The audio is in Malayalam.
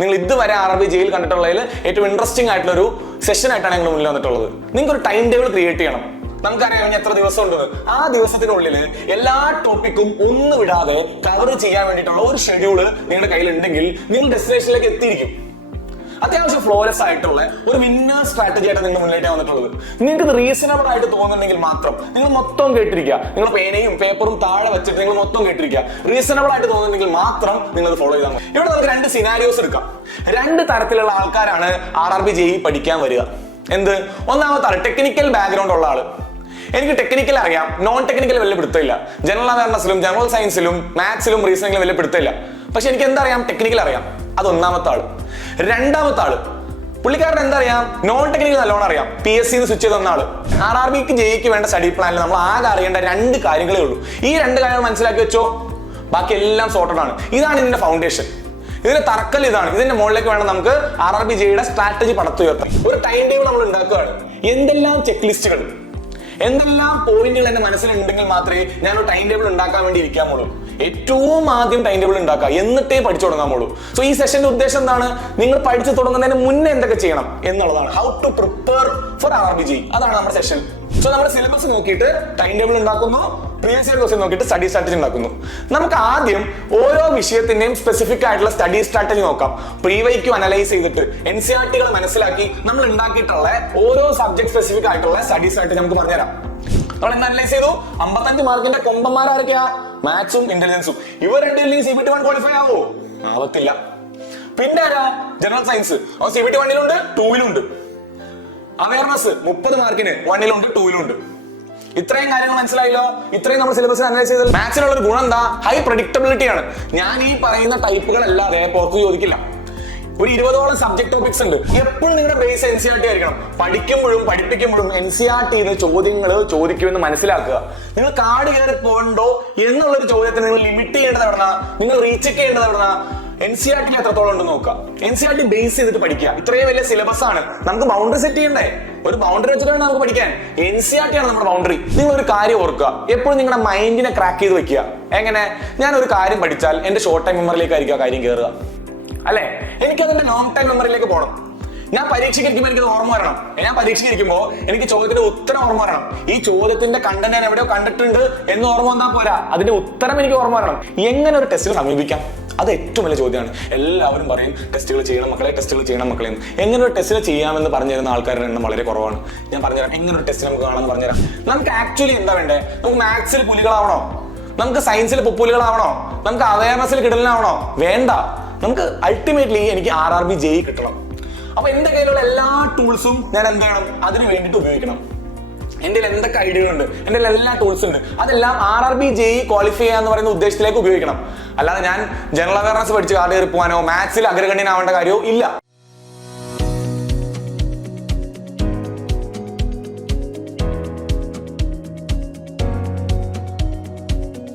നിങ്ങൾ ഇതുവരെ RRB ജയിൽ കണ്ടിട്ടുള്ളതിൽ ഏറ്റവും ഇൻട്രസ്റ്റിംഗ് ആയിട്ടുള്ള ഒരു സെഷൻ ആയിട്ടാണ് ഞങ്ങൾ മുന്നിൽ വന്നിട്ടുള്ളത്. നിങ്ങൾക്ക് ഒരു ടൈം ടേബിൾ ക്രിയേറ്റ് ചെയ്യണം. നമുക്കറിയാം ഇനി എത്ര ദിവസം ഉണ്ടെന്ന്. ആ ദിവസത്തിനുള്ളിൽ എല്ലാ ടോപ്പിക്കും ഒന്നും വിടാതെ കവർ ചെയ്യാൻ വേണ്ടിയിട്ടുള്ള ഒരു ഷെഡ്യൂള് നിങ്ങളുടെ കയ്യിൽ ഉണ്ടെങ്കിൽ നിങ്ങൾ ഡെസ്റ്റിനേഷനിലേക്ക് എത്തിയിരിക്കും. അത്യാവശ്യം ഫ്ലോലെസ് ആയിട്ടുള്ള ഒരു വിന്നർ സ്ട്രാറ്റജി ആയിട്ട് നിങ്ങൾ മുന്നിലേക്ക് വന്നിട്ടുള്ളത്. നിങ്ങൾക്ക് ഇത് റീസണബിൾ ആയിട്ട് തോന്നുന്നുണ്ടെങ്കിൽ മാത്രം നിങ്ങൾ മൊത്തം കേട്ടിരിക്കുക. നിങ്ങൾ പേനയും പേപ്പറും താഴെ വെച്ചിട്ട് നിങ്ങൾ മൊത്തം കേട്ടിരിക്കുക. റീസണബിൾ ആയിട്ട് തോന്നുന്നുണ്ടെങ്കിൽ മാത്രം നിങ്ങൾ ഫോളോ ചെയ്താൽ മതി. ഇവിടെ നമുക്ക് രണ്ട് സിനാരിയോസ് എടുക്കാം. രണ്ട് തരത്തിലുള്ള ആൾക്കാരാണ് RRB JEE പഠിക്കാൻ വരിക. എന്ത്? ഒന്നാമത്തെ ആള് ടെക്നിക്കൽ ബാക്ക്ഗ്രൗണ്ട് ഉള്ള ആള്. എനിക്ക് ടെക്നിക്കൽ അറിയാം, നോൺ ടെക്നിക്കൽ വലിയ പിടുത്തമില്ല. ജനറൽ അവയർനെസ്സിലും ജനറൽ സയൻസിലും മാത്സിലും റീസണിങ്ങിലും വലിയ പിടുത്തമില്ല. പക്ഷെ എനിക്ക് എന്തറിയാം? ടെക്നിക്കൽ അറിയാം. അത് ഒന്നാമത്തെ ആള്. രണ്ടാമത്തെ ആള് പുള്ളിക്കാരൻ എന്തറിയാം? നോൺ ടെക്നിക്കൽ നല്ലോണം അറിയാം. PSC സ്വിച്ച് ചെയ്ത് വന്ന ആള്. RRBക്ക് JEEക്ക് വേണ്ട സ്റ്റഡി പ്ലാനിൽ നമ്മൾ ആകെ അറിയേണ്ട രണ്ട് കാര്യങ്ങളേ ഉള്ളൂ. ഈ രണ്ട് കാര്യങ്ങൾ മനസ്സിലാക്കി വെച്ചോ, ബാക്കി എല്ലാം സോർട്ടഡ് ആണ്. ഇതാണ് ഇതിന്റെ ഫൗണ്ടേഷൻ. ഇതിന്റെ തറക്കൽ ഇതാണ്. ഇതിന്റെ മുകളിലേക്ക് വേണം നമുക്ക് RRB JEEയുടെ സ്ട്രാറ്റജി പടുത്തുയർത്താൻ. ഒരു ടൈം ടേബിൾ നമ്മൾ ഉണ്ടാക്കുകയാണ്. എന്തെല്ലാം ചെക്ക് ലിസ്റ്റുകൾ, എന്തെല്ലാം പോയിന്റുകൾ എന്റെ മനസ്സിലുണ്ടെങ്കിൽ മാത്രമേ ഞാൻ ഒരു ടൈം ടേബിൾ ഉണ്ടാക്കാൻ വേണ്ടി ഇരിക്കാമുള്ളൂ. ഏറ്റവും ആദ്യം ടൈം ടേബിൾ ഉണ്ടാക്കുക, എന്നിട്ടേ പഠിച്ചു തുടങ്ങാമുള്ളൂ. സോ ഈ സെഷന്റെ ഉദ്ദേശം എന്താണ്? നിങ്ങൾ പഠിച്ചു തുടങ്ങുന്നതിന് മുന്നേ എന്തൊക്കെ ചെയ്യണം എന്നുള്ളതാണ്. How to prepare for RRB JEE. അതാണ് നമ്മുടെ സെഷൻ. സോ നമ്മുടെ സിലബസ് നോക്കിയിട്ട് ടൈം ടേബിൾ ഉണ്ടാക്കുന്നു, പ്രീവിയസ് ഇയർ ക്വസ്റ്റ്യൻ നോക്കിയിട്ട് സ്റ്റഡി സ്ട്രാറ്റജി ഉണ്ടാക്കുന്നു. നമുക്ക് ആദ്യം ഓരോ വിഷയത്തിന്റെയും സ്പെസിഫിക് ആയിട്ടുള്ള സ്റ്റഡി സ്ട്രാറ്റജി നോക്കാം. പ്രീവൈക്യു അനലൈസ് ചെയ്തിട്ട് NCERT മനസ്സിലാക്കി നമ്മൾ ഉണ്ടാക്കിയിട്ടുള്ള ഓരോ സബ്ജക്ട് സ്പെസിഫിക് ആയിട്ടുള്ള സ്റ്റഡി സ്ട്രാറ്റജി നമുക്ക് പറഞ്ഞുതരാം. നമ്മൾ എന്താ അനലൈസ് ചെയ്തു? 55 മാർക്കിന്റെ കൊമ്പന്മാരൊക്കെയാ മാത്സും ഇന്റലിജൻസും. ഇവർ രണ്ടില്ലെങ്കിൽ CBT 1 ക്വാളിഫൈ ആവോ? ആവത്തില്ല. പിന്നെ ആരാ? General science. CBT 1 2 അവയർനെസ് 30 മാർക്കിന് 1 2 ഇത്രയും കാര്യങ്ങൾ മനസ്സിലായല്ലോ. ഇത്രയും നമ്മൾ സിലബസിൽ അനലൈസ് ചെയ്തത്. മാത്സിനുള്ള ഒരു ഗുണം എന്താ? ഹൈ പ്രഡിക്റ്റബിലിറ്റി ആണ്. ഞാൻ ഈ പറയുന്ന ടൈപ്പുകളല്ലാതെ പുറത്ത് ചോദിക്കില്ല. ഒരു 20ഓളം സബ്ജക്ട് ടോപ്പിക്സ് ഉണ്ട്. എപ്പോഴും നിങ്ങളുടെ ബേസ് NCERT ആയിരിക്കണം. പഠിക്കുമ്പോഴും പഠിപ്പിക്കുമ്പോഴും NCERT ചോദ്യങ്ങൾ ചോദിക്കുമെന്ന് മനസ്സിലാക്കുക. നിങ്ങൾ കാട് കയറി പോകണ്ടോ എന്നുള്ളൊരു ചോദ്യത്തിന് നിങ്ങൾ ലിമിറ്റ് ചെയ്യേണ്ടത് എവിടെന്നാ, നിങ്ങൾ റീചെക്ക് ചെയ്യേണ്ടത് എവിടെന്നാ, NCERT എത്രത്തോളം ഉണ്ടെന്ന് നോക്കാം. NCERT ബേസ് ചെയ്തിട്ട് പഠിക്കുക. ഇത്രയും വലിയ സിലബസ് ആണ്. നമുക്ക് ബൗണ്ടറി സെറ്റ് ചെയ്യണ്ടേ? ഒരു ബൗണ്ടറി വെച്ചിട്ടാണ് നമുക്ക് പഠിക്കാൻ. NCERT ആണ് നമ്മുടെ ബൗണ്ടറി. നിങ്ങൾ ഒരു കാര്യം ഓർക്കുക, എപ്പോഴും നിങ്ങളുടെ മൈൻഡിനെ ക്രാക്ക് ചെയ്ത് വെക്കുക. എങ്ങനെ? ഞാൻ ഒരു കാര്യം പഠിച്ചാൽ എന്റെ ഷോർട്ട് ടൈം മെമ്മറിയിലേക്കായിരിക്കും ആ കാര്യം കയറുക, അല്ലെ? എനിക്കതിന്റെ ലോങ് ടൈം മെമ്മറിയിലേക്ക് പോകണം. ഞാൻ പരീക്ഷയ്ക്ക് ഇരിക്കുമ്പോൾ എനിക്കത് ഓർമ്മ വരണം. ഞാൻ പരീക്ഷയ്ക്ക് ഇരിക്കുമ്പോൾ എനിക്ക് ചോദ്യത്തിന്റെ ഉത്തരം ഓർമ്മ വരണം. ഈ ചോദ്യത്തിന്റെ കണ്ടന്റ് ഞാൻ എവിടെയോ കണ്ടിട്ടുണ്ട് എന്ന് ഓർമ്മ വന്നാൽ പോരാ, അതിന്റെ ഉത്തരം എനിക്ക് ഓർമ്മ വരണം. എങ്ങനെ ഒരു ടെസ്റ്റിന് സമീപിക്കാം? അത് ഏറ്റവും വലിയ ചോദ്യമാണ്. എല്ലാവരും പറയും ടെസ്റ്റുകൾ ചെയ്യണം മക്കളെ, ടെസ്റ്റുകൾ ചെയ്യണം മക്കളെ. എങ്ങനെ ഒരു ടെസ്റ്റിന് ചെയ്യാമെന്ന് പറഞ്ഞു തരുന്ന ആൾക്കാരുടെ എണ്ണം വളരെ കുറവാണ്. ഞാൻ പറഞ്ഞുതരാം എങ്ങനെ ഒരു ടെസ്റ്റ് നമുക്ക് കാണാമെന്ന് പറഞ്ഞുതരാം. നമുക്ക് ആക്ച്വലി എന്താ വേണ്ടേ? നമുക്ക് മാത്സിൽ പുലികളാവണോ? നമുക്ക് സയൻസിൽ പുപ്പുലികളാവണോ? നമുക്ക് അവയർനെസ്സിൽ കിടലാവണോ? വേണ്ട. നമുക്ക് അൾട്ടിമേറ്റ്ലി എനിക്ക് RRB JEE കിട്ടണം. അപ്പൊ എന്റെ കയ്യിലുള്ള എല്ലാ ടൂൾസും ഞാൻ എന്ത് ചെയ്യണം? അതിന് വേണ്ടിയിട്ട് ഉപയോഗിക്കണം. എന്റെ എന്തൊക്കെ ഐഡിയകളുണ്ട്, എന്റെ എല്ലാ ടൂൾസ് ഉണ്ട്, അതെല്ലാം RRB JEE ക്വാളിഫൈ ചെയ്യാന്ന് പറയുന്ന ഉദ്ദേശത്തിലേക്ക് ഉപയോഗിക്കണം. അല്ലാതെ ഞാൻ ജനറൽ അവയർനെസ് പഠിച്ച് കാട് കയറി പോകാനോ മാത്സിൽ അഗ്രഗണ്യനാവേണ്ട കാര്യമോ ഇല്ല.